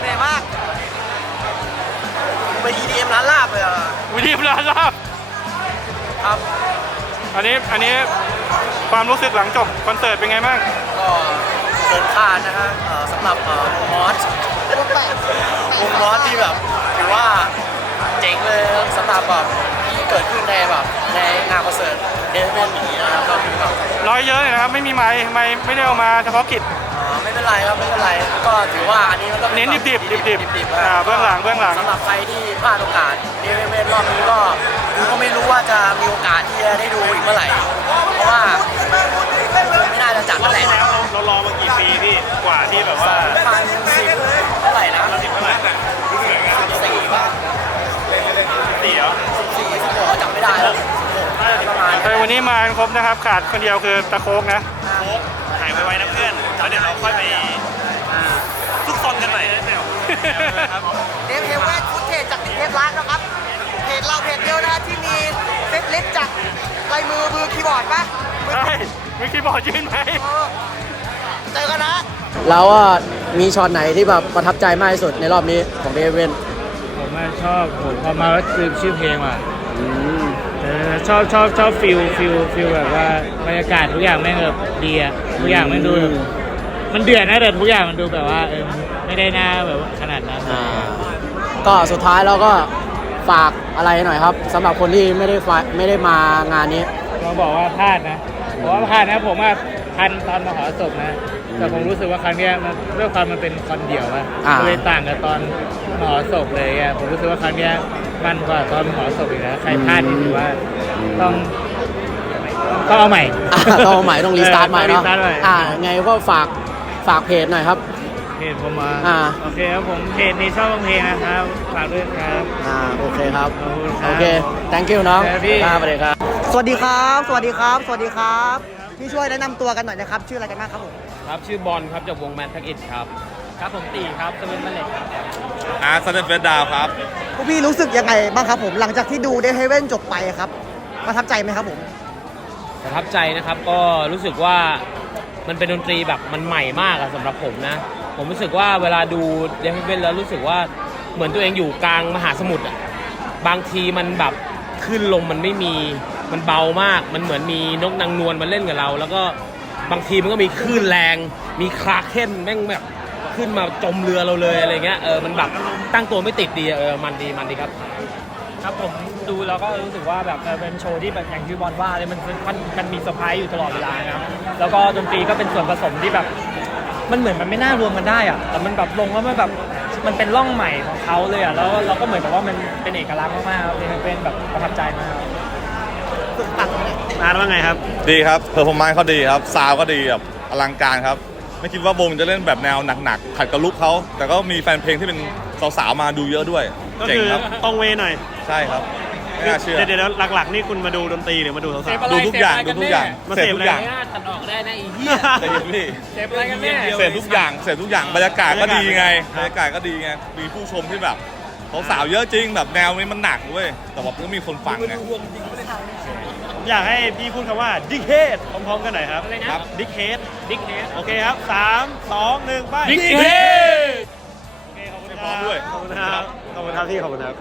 เหนื่อยมากไป EDM ร้านลาบเลยเหรอวิธีพลาราบครับ อันนี้อันนี้ความรู้สึกหลังจบคอนเสิร์ตเป็นไงบ้างก็เกินคาดนะฮะเอ่อสำหรับอ่อวงมอสรูปแบบวงมอสที่แบบถือว่าเจ๋งเลยสำหรับแบบที่เกิดขึ้นในแบบในงานคอนเสิร์ตเดนเมนนี้นะครับก็คือแบบ ร้อยเยอะเลยนะครับ ไม่มีไม้ไม้ไม่ได้เอามาเฉพาะกิจ ไม่เป็นไรครับไม่เป็นไรก็ถือว่าอันนี้มันก็ป็เน้นแบบดิบๆดิบๆดิบอ่าเบื้องหลังเบื้องหลัง สำหรับใครที่พลาดโอกาสเดนเวนรอบนี้ก็คือก็ไม่รู้ว่าจะมีโอกาสที่จะได้ดูอีกเมื่อไหร่เพราะว่าไม่น่าจะจัดแล้วแหละเรารอมากี่ปีพี่กว่าที่แบบว่าพันสิบเท่าไหร่นะสิบเท่าไหร่สี่ป่ะสี่เหรอสี่สิบหกจำไม่ได้แล้วประมาณเออวันนี้มาครบนะครับ ขาดคนเดียวคือตะโคกนะหายไวๆนะเพื่อนแล้วเดี๋ยวเราค่อยไปทุกซนกันหน่อยนะแนวครับเดฟเฮเวนฟุตเทจจากเทปร้านนะครับเพจเราเพจเดียวนะที่มีเซตลิสต์จากลายมือมือคีย์บอร์ดปะมือใช่มีคีย์บอร์ดยื่นไหมเออเจอกันนะแล้วว่ามีช็อตไหนที่แบบประทับใจมากที่สุดในรอบนี้ของเดวินผมว่าชอบผมพอมาแล้วคือชื่อเพลงอะเออ ชอบชอบชอบฟิลฟิลฟิลแบบว่าบรรยากาศทุกอย่างแม่งแบบดีอะทุกอย่างแม่งดูแบบมันเดือดนะแต่ทุกอย่างมันดูแบบว่าเออไม่ได้น่าแบบว่าขนาดนั้นอ่าก็สุดท้ายเราก็ฝากอะไรหน่อยครับสำหรับคนที่ไม่ได้ฟาไม่ได้มางานนี้ เราบอกว่าพลาดนะผมว่าพลาดนะผมว่าทันตอนมหรสพนะ แต่ผมรู้สึกว่าครั้งเนี้ยมันด้วยความมันเป็นคอนเดี่ยวอะอ่าก็เลยต่างกับตอนมหรสพเลยอะผมรู้สึกว่าครั้งเนี้ยมันกว่าตอนมหรสพอีกนะใครพลาดนี่ถือว่า ต้องต้องเอาใหม่ อะต้องเอาใหม่ต้องรีสตาร์ทใหม่เนาะต้อง restart ใหม่ อ่าไงก็ฝากฝากเพจหน่อยครับ เพจผมมาอ่า โอเคครับผมเพจนี้ชอบเพลงนะครับฝากด้วยครับ อ่าโอเคครับ ขอบคุณครับโอเค thank you น้องครับพี่ครับสวัสดีครับ สวัสดีครับ สวัสดีครับ สวัสดีครับ พี่ช่วยแนะนำตัวกันหน่อยนะครับ ชื่ออะไรกันบ้างครับผม ครับชื่อบอลครับจากวงแมนทักอิดครับ ครับผมตีครับสวินมาเล็กครับอาร์ซันเดนเฟสดาวครับ พวกพี่รู้สึกยังไงบ้างครับผม หลังจากที่ดูเดฟเฮเวนจบไปครับ ประทับใจไหมครับผมประทับใจนะครับก็รู้สึกว่ามันเป็นดนตรีแบบมันใหม่มากอะสำหรับผมนะ ผมรู้สึกว่าเวลาดูเดฟเวนแล้วรู้สึกว่าเหมือนตัวเองอยู่กลางมหาสมุทรอะบางทีมันแบบขึ้นลมมันไม่มีมันเบามาก มันเหมือนมีนกนางนวลมาเล่นกับเรา แล้วก็บางทีมันก็มีคลื่นแรง มีคลาเคนแม่งแบบขึ้นมาจมเรือเราเลยอะไรเงี้ยเออมันแบบตั้งตัวไม่ติดดีเออมันดีมันดีครับ ครับผมดูแล้วก็รู้สึกว่าแบบเออเป็นโชว์ที่แบบอย่างที่บอลว่าเลยมันมันมันมีเซอร์ไพรส์อยู่ตลอดเวลานะครับแล้วก็ดนตรีก็เป็นส่วนผสมที่แบบ มันเหมือนมันไม่น่ารวมกันได้อะแต่มันแบบลงแล้วมันแบบมันเป็นร่องใหม่ของเขาเลยอะแล้วเราก็เหมือนกับว่ามันเป็นเอกลักษณ์มากๆครับเป็นเป็นแบบประทับใจมากอาร์ตว่าไงครับ ดีครับเพอร์ฟอร์มนซ์เขาดีครับซาวก็ดีแบบอลังการครับ ไม่คิดว่าวงจะเล่นแบบแนวหนักๆขัดกับลุคเขาแต่ก็มีแฟนเพลงที่เป็นสาวๆมาดูเยอะด้วย ก็เจ๋งคือครับต้องเวหน่อยใช่ครับไม่น่าเชื่อ เดี๋ยวเดี๋ยวหลักๆนี่คุณมาดูดนตรีหรือมาดูสาวดูทุกอย่างดูทุกอย่างมาเสเสพพทุกอย่างอะไรน่าตัดออกได้นะอีเหี้ยแต่ยินพี่เซฟอะไรกันแน่เสพทุกอย่างเสพทุกอย่างบรรยากาศก็ดีไงบรรยากาศก็ดีไงมีผู้ชมที่แบบสาวๆเยอะจริงแบบแนวนี้มันหนักเว้ยแต่ว่าก็มีคนฟังไงผมอยากให้พี่พูดคำว่าดิกเฮดพร้อมๆกันหน่อยครับอะไรนะดิกเฮดบิ๊กเฮดโอเคครับสามสองหนึ่งไป Big Head โอเคขอบคุณคพร้รัอบมด้วย ขอบคุณครับ ขอบคุณครับพี่ขอบคุณครับ